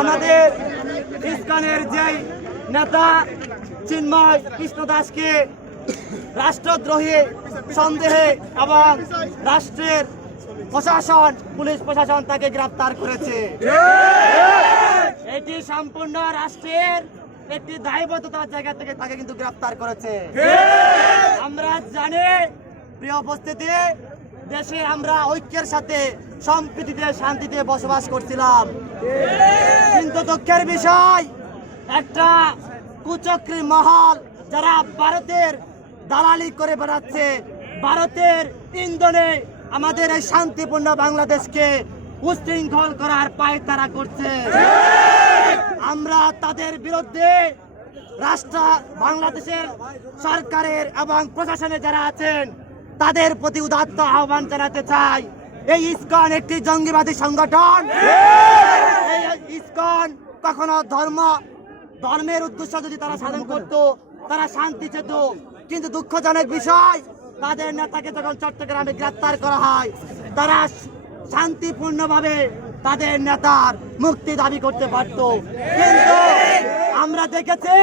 আমাদের ইসকনের যে নেতা চিন্ময় কৃষ্ণ দাসকে রাষ্ট্রদ্রোহী সন্দেহে এবং রাষ্ট্রের প্রশাসন পুলিশ প্রশাসন তাকে গ্রেফতার করেছে। এটি সম্পূর্ণ রাষ্ট্রের একটি দায়বদ্ধতার জায়গা থেকে তাকে কিন্তু গ্রেফতার করেছে। আমরা জানি প্রিয় উপস্থিতি, দেশে আমরা ঐক্যের সাথে সম্প্রীতিতে শান্তিতে বসবাস করছিলাম, কিন্তু দুঃখের বিষয় একটা কুচক্রী মহল যারা ভারতের দালালি করে বেড়াচ্ছে, ভারতের ইন্ধনে আমাদের এই শান্তিপূর্ণ বাংলাদেশকে উশৃঙ্খল করার পায়তারা করছে। আমরা তাদের বিরুদ্ধে বাংলাদেশের সরকারের এবং প্রশাসনে যারা আছেন তাদের প্রতি উদাত্ত আহ্বান জানাতে চাই। এই ইসকন একটি জঙ্গিবাদী সংগঠন। এই ইসকন কখনো ধর্মের উদ্দেশ্য যদি তারা সাধন করত, তারা শান্তি চেত, কিন্তু দুঃখজনক বিষয় তাদের নেতাকে যখন চট্টগ্রামে গ্রেফতার করা হয়, তারা শান্তিপূর্ণভাবে তাদের নেতার মুক্তি দাবি করতে পারত। কিন্তু আমরা দেখেছি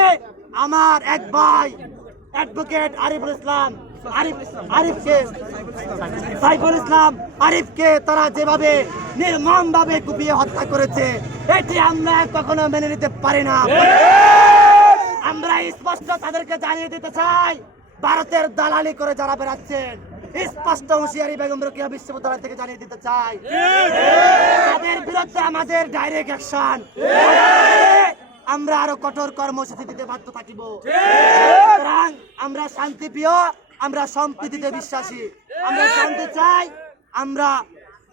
আমার এক ভাই অ্যাডভোকেট সাইফুল ইসলাম আরিফকে তারা যেভাবে নির্মমভাবে কুপিয়ে হত্যা করেছে, এটি আমরা কখনো মেনে নিতে পারি না। আমরা স্পষ্ট তাদেরকে জানিয়ে দিতে চাই, ভারতের দালালি করে যারা বেড়াচ্ছেন, স্পষ্ট হুঁশিয়ারি বেগম রোকেয়া বিশ্ববিদ্যালয় থেকে জানিয়ে দিতে চাই, তাদের বিরুদ্ধে আমাদের ডাইরেক্ট অ্যাকশন, আমরা আরো কঠোর কর্মসূচি দিতে বাধ্য থাকিব। সুতরাং আমরা শান্তিপ্রিয়, আমরা সম্প্রীতিতে বিশ্বাসী, আমরা শান্তি চাই। আমরা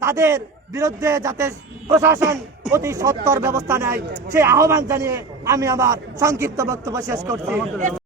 তাদের বিরুদ্ধে যাতে প্রশাসন অতি সত্বর ব্যবস্থা নেয় সেই আহ্বান জানিয়ে আমি আমার সংক্ষিপ্ত বক্তব্য শেষ করছি।